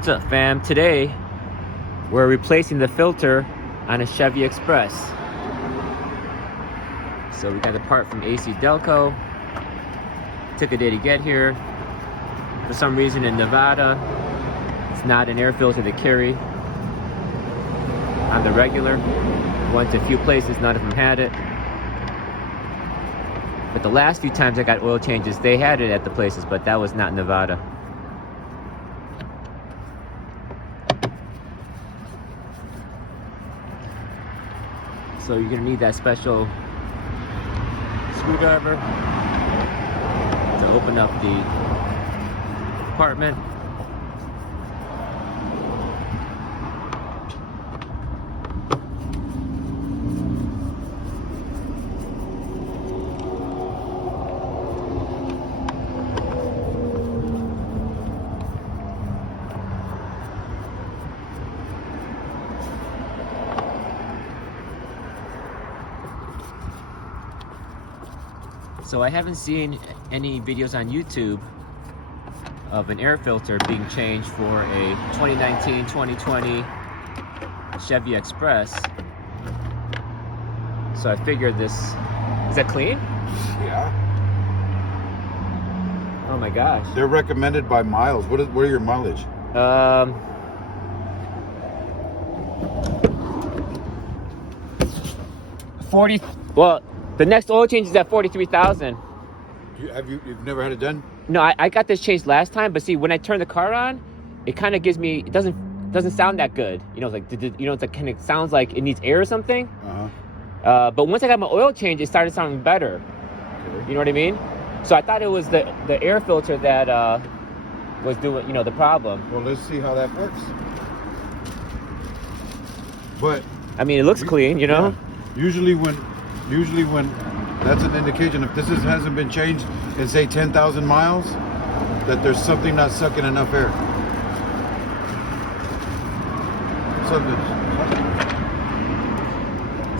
What's up, fam? Today we're replacing the filter on a Chevy Express. So we got the part from AC Delco. Took a day to get here. For some reason in Nevada, it's not an air filter they carry on the regular. Went to a few places, none of them had it. But the last few times I got oil changes, they had it at the places, but that was not Nevada. So you're gonna need that special screwdriver to open up the compartment. So I haven't seen any videos on YouTube of an air filter being changed for a 2019-2020 Chevy Express. So I figured this, is that clean? Yeah. Oh my gosh. They're recommended by miles. What are your mileage? 40, well, the next oil change is at 43,000. You've never had it done? No, I got this changed last time, but see, when I turn the car on, it kind of gives me, it doesn't sound that good. You know, like, you know, it's like, kind of sounds like it needs air or something. But once I got my oil change, it started sounding better. Okay. You know what I mean? So I thought it was the air filter that was doing, you know, the problem. Well, let's see how that works. But I mean, it looks clean, you know? Yeah. Usually when that's an indication, if this hasn't been changed in say 10,000 miles, that there's something not sucking enough air.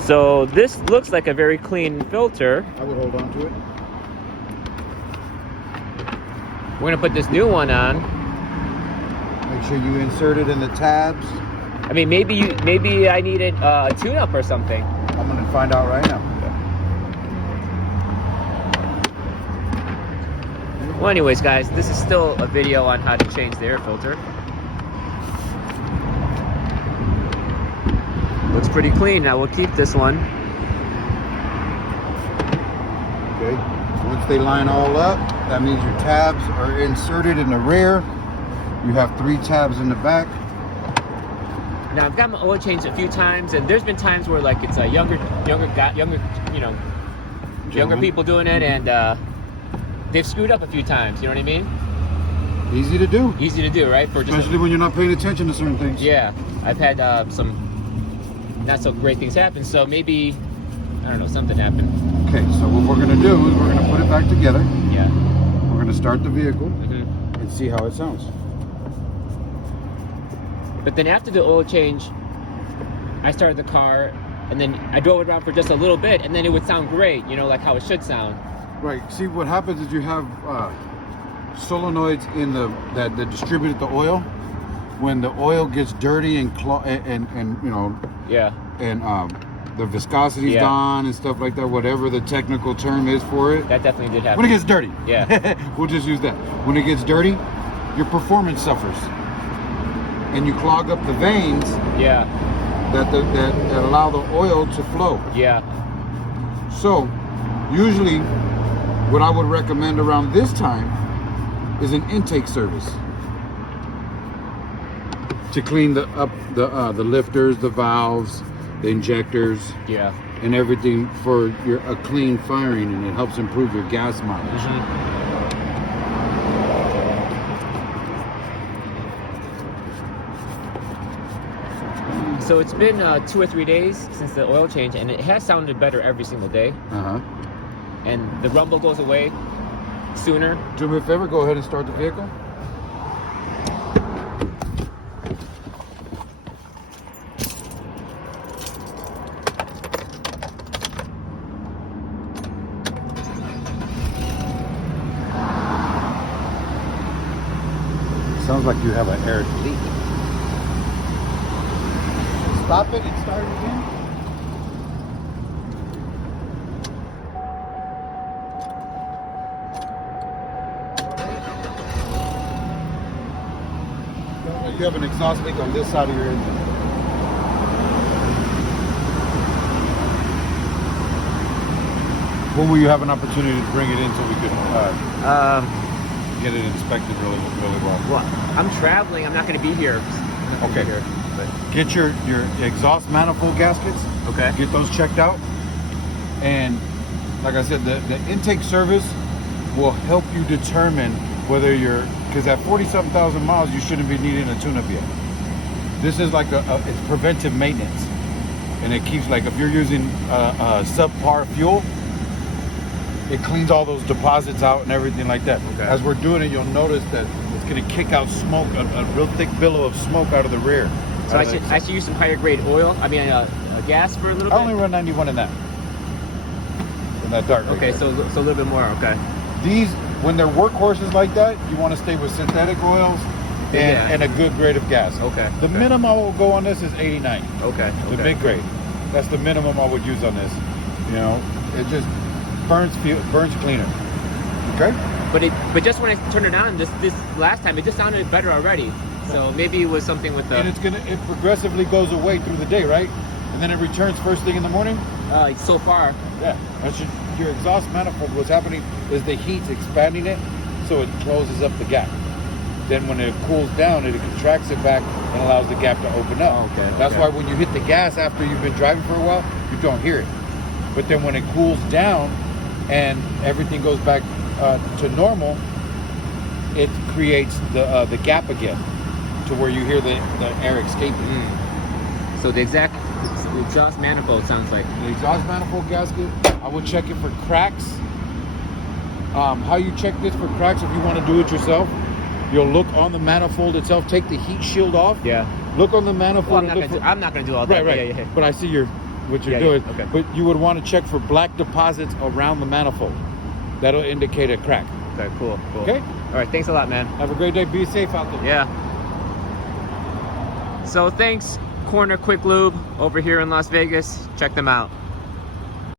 So this looks like a very clean filter. I would hold on to it. We're gonna put this new one on. Make sure you insert it in the tabs. I mean, maybe I needed a tune-up or something. I'm gonna find out right now. Well, anyways, guys, this is still a video on how to change the air filter. Looks pretty clean. Now we'll keep this one. Okay. Once they line all up, that means your tabs are inserted in the rear. You have 3 tabs in the back. Now I've got my oil changed a few times, and there's been times where like it's a younger people doing it, and they've screwed up a few times. You know what I mean? Easy to do. Easy to do, right? For just especially when you're not paying attention to certain things. Yeah, I've had some not so great things happen. So maybe, I don't know, something happened. Okay, so what we're gonna do is we're gonna put it back together. Yeah. We're gonna start the vehicle Mm-hmm. and see how it sounds. But then after the oil change, I started the car, and then I drove it around for just a little bit, and then it would sound great, you know, like how it should sound. Right. See, what happens is you have solenoids in that distribute the oil. When the oil gets dirty and you know, Yeah. and the viscosity's Yeah. gone and stuff like that, whatever the technical term is for it. That definitely did happen. When it gets dirty. Yeah. We'll just use that. When it gets dirty, your performance suffers, and you clog up the veins Yeah. that allow the oil to flow. Yeah. So, usually, what I would recommend around this time is an intake service to clean the lifters, the valves, the injectors, Yeah. and everything for a clean firing, and it helps improve your gas mileage. Mm-hmm. So it's been 2 or 3 days since the oil change, and it has sounded better every single day. And the rumble goes away sooner. Do me a favor, go ahead and start the vehicle. Sounds like you have an air leak. stop it and start it again. You have an exhaust leak on this side of your engine. When will you have an opportunity to bring it in so we could get it inspected really well? Well, I'm traveling. I'm not going to be here. Okay. Get your exhaust manifold gaskets. Okay. Get those checked out. And like I said, the intake service will help you determine whether you're, because at 40-something thousand miles, you shouldn't be needing a tune-up yet. This is like it's preventive maintenance. And it keeps, like, if you're using subpar fuel, it cleans all those deposits out and everything like that. Okay. As we're doing it, you'll notice that it's going to kick out smoke, a real thick billow of smoke out of the rear. So I should use some higher grade oil. I mean, gas for a little bit. I only run 91 in that. In that dark. Okay, so a little bit more. Okay. These, when they're workhorses like that, you want to stay with synthetic oils and a good grade of gas. Okay. The minimum I will go on this is 89. Okay. The big grade. That's the minimum I would use on this. You know, it just burns cleaner. Okay. But just when I turned it on this last time, it just sounded better already. So maybe it was something with the. And it progressively goes away through the day, right? And then it returns first thing in the morning. So far. Yeah. That's your exhaust manifold. What's happening is the heat's expanding it, so it closes up the gap. Then when it cools down, it contracts it back and allows the gap to open up. Okay. That's why when you hit the gas after you've been driving for a while, you don't hear it. But then when it cools down and everything goes back to normal, it creates the gap again to where you hear the air escaping. So the exhaust manifold sounds like. The exhaust manifold gasket, I would check it for cracks. How you check this for cracks, if you want to do it yourself, you'll look on the manifold itself, take the heat shield off. Yeah. Look on the manifold. Well, I'm not gonna do all that. Right. Yeah. But I see what you're doing. Okay. But you would want to check for black deposits around the manifold. That'll indicate a crack. Okay, cool. Okay? All right, thanks a lot, man. Have a great day. Be safe out there. Yeah. So thanks, Corner Quick Lube over here in Las Vegas. Check them out.